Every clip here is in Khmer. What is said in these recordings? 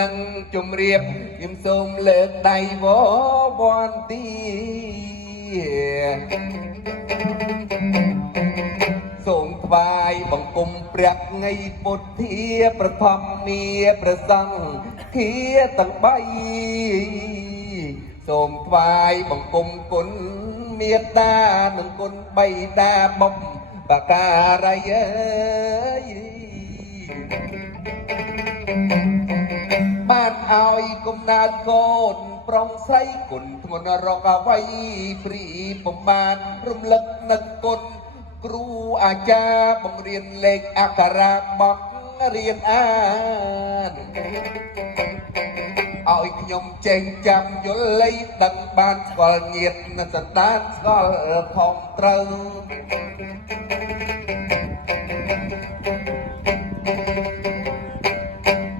នឹងជំរាបខ្ញុំសូមលើកដៃវវន្ទីសូមថ្វាយបង្គំព្រះថ្ងៃពុទ្ធាប្រធម្មាព្រះសង្ឃាទាំង3សូមថ្វាយបង្គំគុណមេត្តានិងគុណបិតាបុព្វការីអើយបានឲ្យកំណើតកូនប្រុងស្រីគុណធ្ងន់រកអ្វីព្រីបំបានរំលឹកនឹកគុណគ្រូអាចារ្យបង្រៀនលេខអក្ខរបទរៀនអានឲ្យខ្ញុំចេះចាំយល់លៃដឹងបានស្គាល់ញាតនិងសន្តានស្គាល់ខំត្រូវ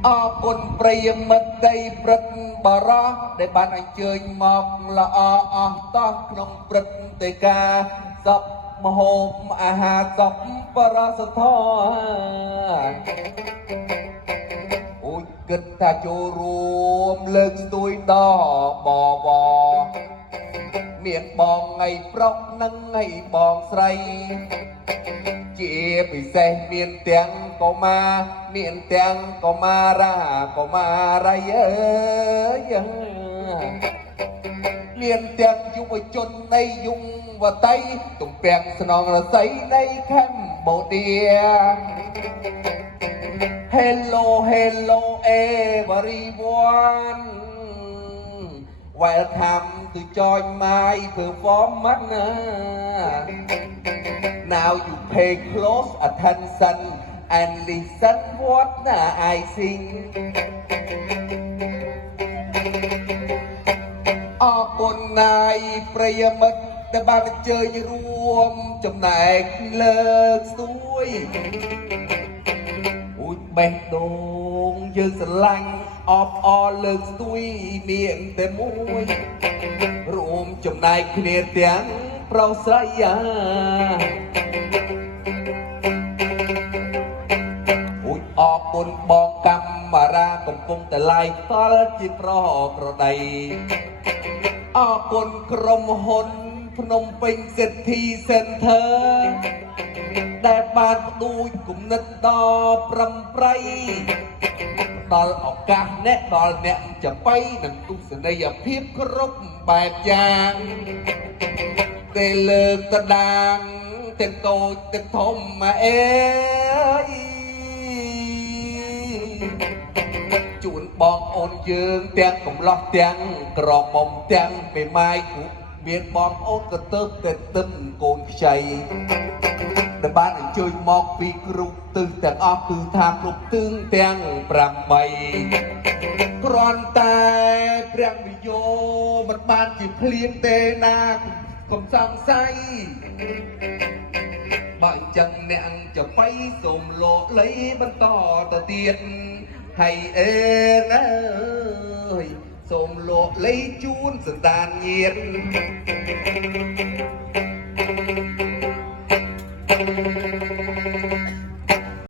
អរគុណប្រិយមិត្តដីព្រឹទ្ធបរោះដែលបានអញ្ជើញមកល្អអស់តោះក្នុងព្រឹត្តិការណ៍សពមហូបអាហារសពបរសធរអូយគិតថាចូលរួមលើកស្ទួយដល់បវមានបងថ្ងៃប្រុសនិងថ្ងៃបងស្រីជាពិសេសមានទាំងកុមារមានទាំងកុមារាកុមារីអើយមានទាំងយុវជននៃយុវតីទំពាំងស្នងរស័យនៃកម្ពុជា Hello hello everyone welcome to join my performance now you pay close attention and listen what I sing អរគុណណាយប្រិយមិត្តដែលបានអញ្ជើញរួមចំណែកលើកស្ទួយអូយបេះដូងយើងស្រឡាញ់អបអរលើកស្ទួយមានតែមួយរួមចំណែកគ្នាទាំងប្រុសស្រីអូយអរគុណបងកាមេរ៉ាកំពុងតែឡាយតល់ជាប្រក្រតីអរគុណក្រុមហ៊ុនភ្នំពេញ City Center ដែលបានផ្ដួចគំនិតដល់ប្រំប្រៃដល់ឱកាសអ្នកដល់អ្នកចំបៃនិងទស្សនីយភាពគ្រប់បែបយ៉ាងដែលលើកតដាងទាំងតូចទាំងធំមកអេយជួនបងអូនយើងទាំងកំឡោះទាំងក្រមុំទាំងមេម៉ាយមានបងអូនក៏ទៅតែទឹមកូនខ្ចីដែលបានអញ្ជើញមកពីគ្រប់ទិសទាំងអស់គឺថាគ្រប់ទិសទាំង8គ្រាន់តែព្រះវិយោមិនបានជាភ្លៀងទេណាកុំសង្ស័យបើអញ្ចឹងអ្នកចំបៃសូមលោកលីបន្តទៅទៀតហើយអើយសូមលោកលីជូនសន្តានញាតិ